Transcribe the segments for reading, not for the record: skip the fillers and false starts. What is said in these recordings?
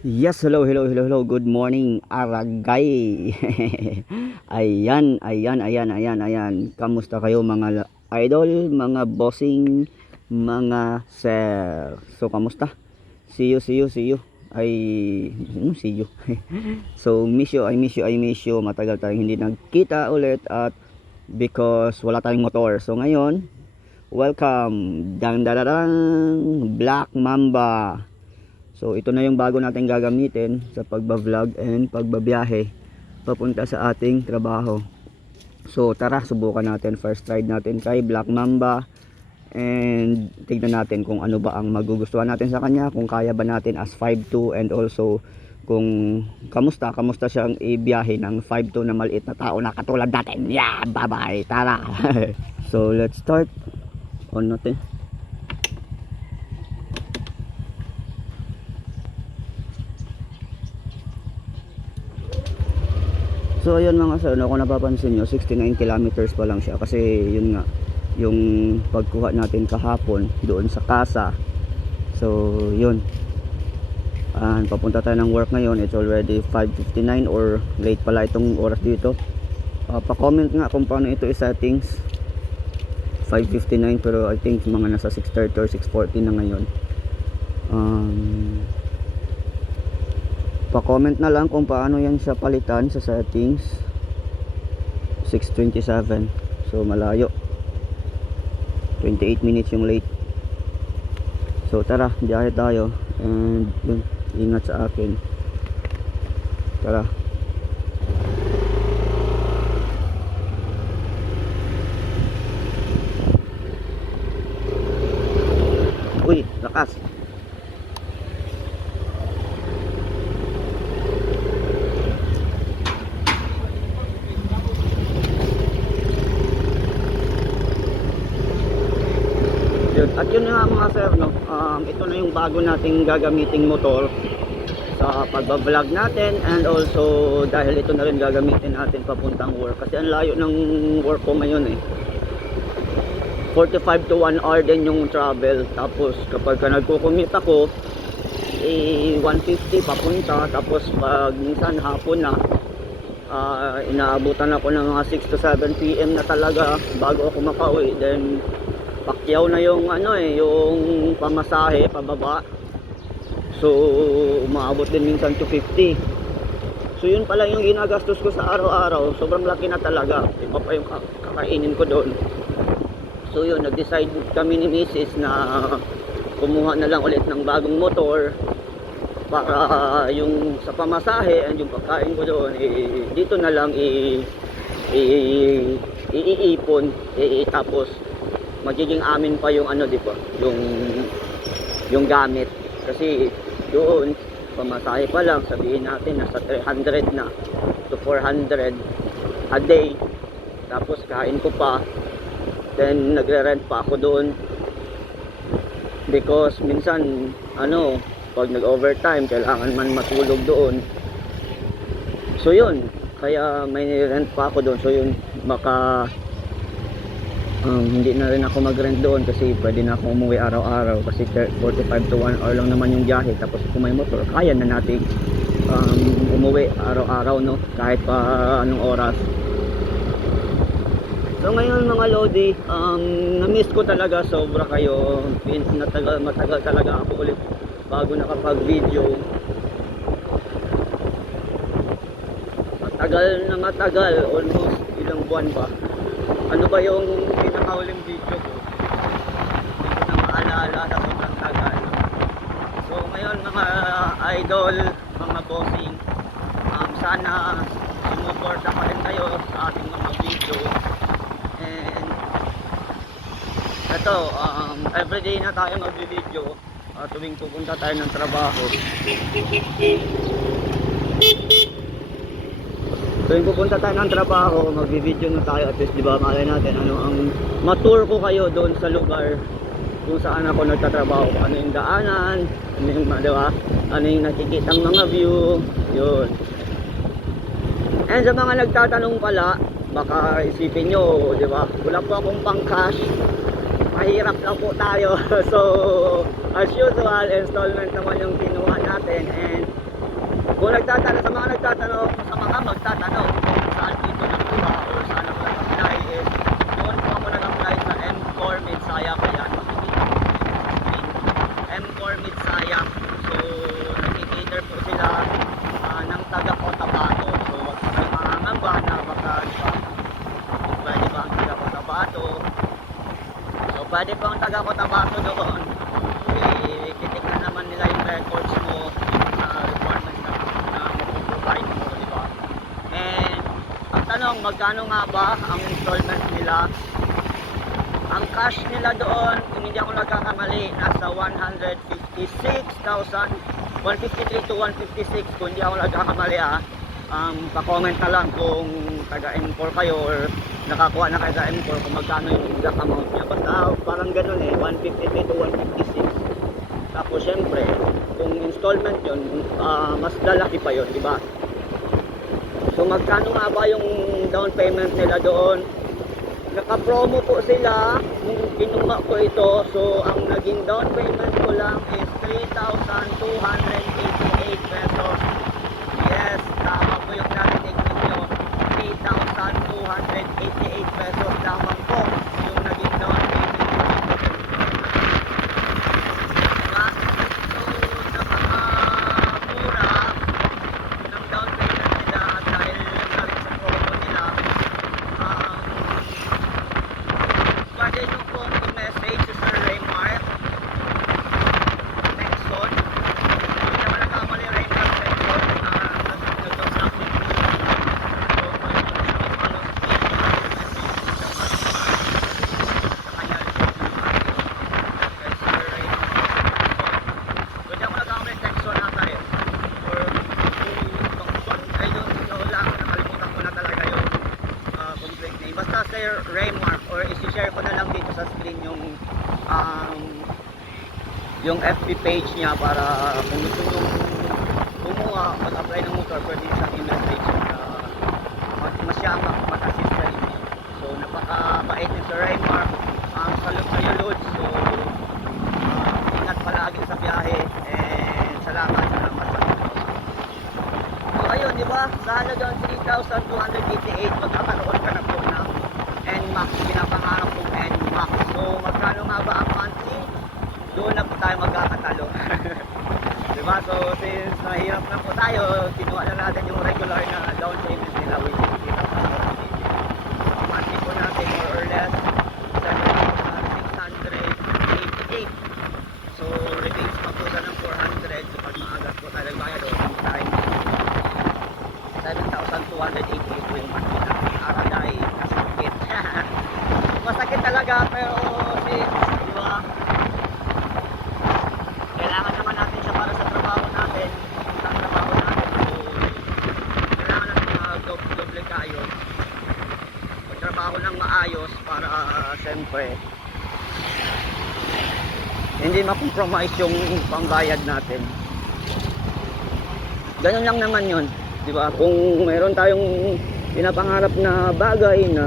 Yes, hello. Good morning, Aragay. Ayan. Kamusta kayo mga idol, mga bossing, mga sir? So, kamusta? See you. Ay, see you. So, I miss you. Matagal tayong hindi nagkita ulit at because wala tayong motor. So, ngayon, welcome. Black Mamba. So ito na yung bago natin gagamitin sa pagba-vlog and pagbabiyahe papunta sa ating trabaho. So tara, subukan natin, first ride natin kay Black Mamba and tignan natin kung ano ba ang magugustuhan natin sa kanya, kung kaya ba natin as 5'2", and also kung kamusta siyang ibiyahe ng 5'2" na maliit na tao na katulad natin. Yeah, bye bye, tara. So let's start on natin. So ayun mga sir, kung napapansin nyo, 69 kilometers pa lang siya kasi yun nga, yung pagkuha natin kahapon doon sa Casa. So yun, papunta tayo ng work ngayon. It's already 5:59 or late pala itong oras dito. Pa-comment nga kung paano ito i-settings. 5:59 pero I think mga nasa 6:30 or 6:40 na ngayon. Pa-comment na lang kung paano yan siya palitan sa settings. 6:27, so malayo, 28 minutes yung late. So tara, biyahe tayo and yun, ingat sa akin. Tara. Uy, lakas. At yun nga mga sir, no? Ito na yung bago nating gagamiting motor sa pagbablog natin, and also dahil ito na rin gagamitin natin papuntang work kasi ang layo ng work ko ngayon 45 to 1 hour din yung travel. Tapos kapag nagko-commute ako 150 papunta, tapos pag minsan hapon na inaabutan ako ng mga 6 to 7 PM na talaga bago ako makauwi. Then pakyaw na yung yung pamasahe pababa, so umaabot din minsan to 50. So yun pala yung ginagastos ko sa araw-araw, sobrang laki na talaga, iba pa yung kakainin ko doon. So yun, nag-decide kami ni Mrs. na kumuha na lang ulit ng bagong motor para yung sa pamasahe and yung pagkain ko doon dito na lang iipon, tapos magiging amin pa yung di ba, yung gamit. Kasi doon pamasahe pa lang, sabihin natin nasa 300 na to 400 a day, tapos kain ko pa, then nagre-rent pa ako doon because minsan pag nag-overtime kailangan man matulog doon. So yun, kaya may rent pa ako doon. So yun, baka hindi na rin ako mag-rent doon kasi pwede na ako umuwi araw-araw kasi 45 to 1 hour lang naman yung biyahe. Tapos kung may motor, kaya na natin umuwi araw-araw, no, kahit pa anong oras. So ngayon mga Lodi, na-miss ko talaga sobra kayo. Matagal talaga ako ulit bago nakapag-video. Matagal, almost ilang buwan ba. Ano ba yung pinakahuling video ko? Hindi ko na maalala, na sobrang tagal. So ngayon mga idol, mga bossing, sana sumuporta pa rin kayo sa ating mga video. And ito, everyday na tayo mag-video tuwing pupunta tayo ng trabaho. Tuwing pupunta tayo ng trabaho, mag-video na tayo at least, di ba, malay natin ang ma-tour ko kayo doon sa lugar kung saan ako nagtatrabaho, ano yung daanan, ano yung, di ba, ano yung nakikitang mga view, yun. And sa mga nagtatanong pala, baka isipin nyo, di ba, wala po akong pang cash, mahirap lang po tayo. So as usual, installment naman yung kinuha natin, and Kung nagtatanong, sa mga nagtatanong, sa mga magtatanong kung saan dito nakuha or saan ako nag-apply is doon po ako nag-apply sa M4 Midsaya pa yan. M4 Midsaya. So, nag-cater po sila ng taga Cotabato. So, wag pa kayo mangangamba na baka, pwede ba ang taga Cotabato? So, pwede po ang taga Cotabato doon. Titignan naman nila yung records mo sa requirements na provide mo, di ba? And ang tanong, magkano nga ba ang installment nila? Ang cash nila doon, kung hindi ako nagkakamali, nasa 156,000, 153 to 156 kung hindi ako nagkakamali pa-comment na lang kung taga M4 kayo or nakakuha na kayo sa M4 kung magkano yung exact amount niya. Basta parang ganun 153 to 156. Tapos syempre, kung installment yun, mas lalaki pa yun, di ba? So magkano nga ba yung down payment nila doon? Naka-promo po sila nung kinuha ko ito. So ang naging down payment ko lang is 3,288 pesos. Yes, tama po yung narinig ninyo. 3,288 pesos lamang po yung naging down payment ko. Sir Raymark, or isi-share ko na lang dito sa screen yung FB page niya para kung gusto nyo kumuha, mag-apply ng motor, pwede siyang i-message masyamak mag-assist sa inyo. So napakabait ni Sir Raymark, salute kayo Lods. So ingat palagi sa biyahe and salamat sa inyo. So ayun, di ba? Sa halagang 3,288 magkakaroon ka na po ng NMAX, pinapangarap kong NMAX. So magkano nga ba ang monthly? Doon na po tayo magkakatalo. Diba? So since nahirap na po tayo, kinuha na natin yung regular na down payment nila, which is 3,000. Monthly po natin more or less 7,688. So rebates pa po sa ng 400. So pag maagas po tayo bayad o times 7,288 po yung monthly natin. Araday, kasakit. Masakit talaga, pero since, di ba, kailangan naman natin siya para sa trabaho natin, sa trabaho natin. So kailangan natin doble kayo, magtrabaho ng maayos para siyempre hindi makompromise yung pambayad natin. Ganun lang naman yun, di ba? Kung mayroon tayong pinapangarap na bagay na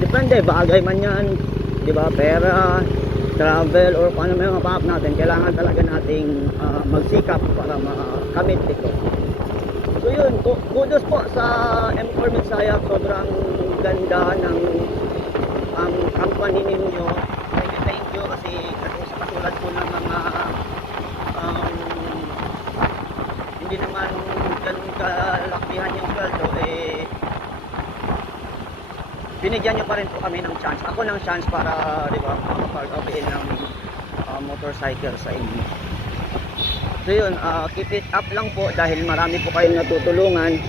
depende, bagay man yan, di ba, pera, travel, or kung ano may mga pangarap natin, kailangan talaga nating magsikap para makamit ito. So yun, kudos po sa M4 Midsaya. Sobrang ganda ng company ninyo. Thank you kasi katulad po ng mga hindi naman ganun kalakihan yung sweldo, binigyan nyo pa rin po kami ng chance. Ako ng chance para, di ba, makapag-avail ng motorcycle sa inyo. So yun, keep it up lang po dahil marami po kayong natutulungan.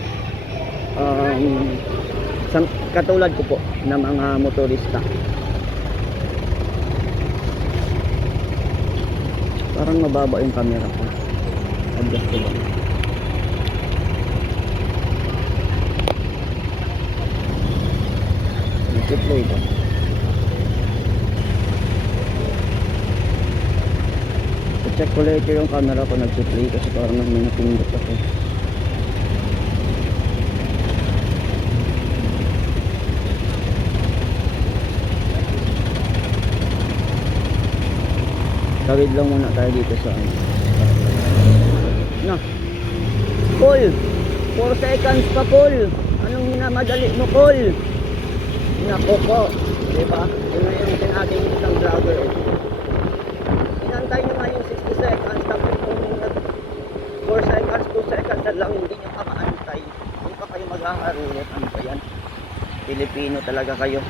Katulad ko po ng mga motorista. Parang mababa yung camera ko. Adjust ko lang. Play ba? I-check ko later yung camera ko nag-play kasi parang may napindot ako. Tawid lang muna tayo dito sa ano. Col. 4 seconds pa, Col. Anong minamadali mo, Col? Nako po. Diba? Yun na yung ating isang vlogger. Inantay nyo nga yung 60 seconds. Tapos kung 4 seconds, 2 seconds na lang, hindi nyo pa maantay. Kung pa kayo maghaharulot, ano ba yan? Pilipino talaga kayo.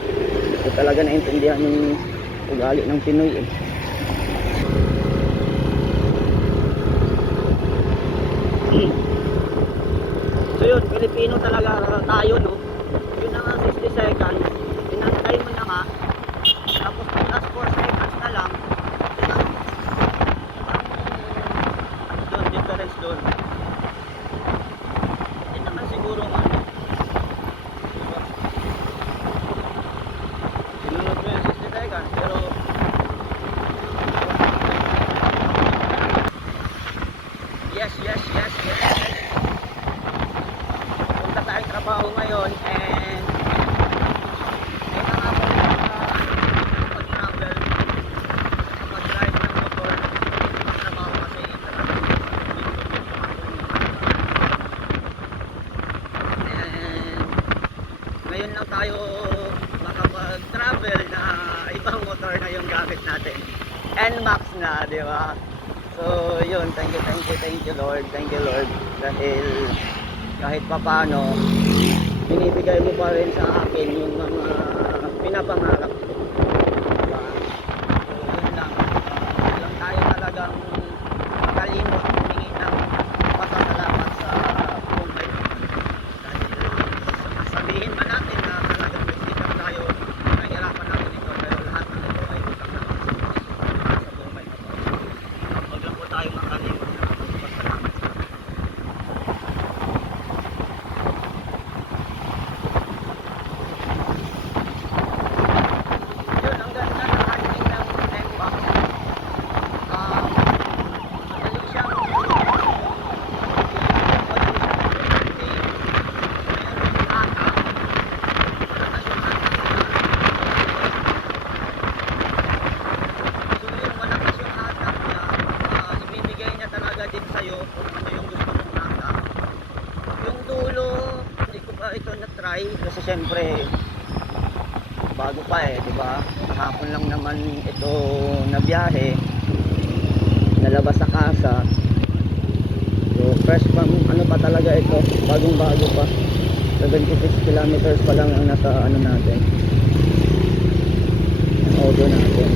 Ito talaga naintindihan yung ugali ng Pinoy eh. So yun, Pilipino talaga tayo, no? Yun na nga 60 seconds. Inantay mo na nga. Tapos last 4 seconds na lang. Diba? Doon, difference doon. Hindi naman siguro ano. Diba? Sinunod mo yung 60 seconds. Pero yes. Punta tayong trabaho ngayon and may mga ako mag-travel, mag-drive ng motor ang trabaho kasi talagang and ngayon lang tayo makapag-travel na ibang motor na yung gamit natin, NMAX na, di ba? So yun, thank you Lord, dahil kahit papano binibigay mo pa rin sa akin yung mga pinapangarap ko, diba? So yun lang, lang tayo talagang makalimot humingi ng pasasalamat sa buhay dahil sabihin ba natin na talagang nagsikap tayo, nahihirapan natin ito, pero lahat ng ito ay utang na sa buhay na to. Huwag lang po tayo makalimot na pasalamat. Yun, ang ganda ng hiking ng NMAX. Madali siyang ibibigay niya talaga din sa'yo kung ano yung gusto mong nasa. Yung dulo, hindi ko pa ito na-try kasi syempre bago pa eh, di ba? Hapon lang naman ito na biyahe, nalabas sa casa. So fresh pa, ano pa talaga ito, bagong bago pa. 76 kilometers pa lang ang nasa ano natin, ang audio natin.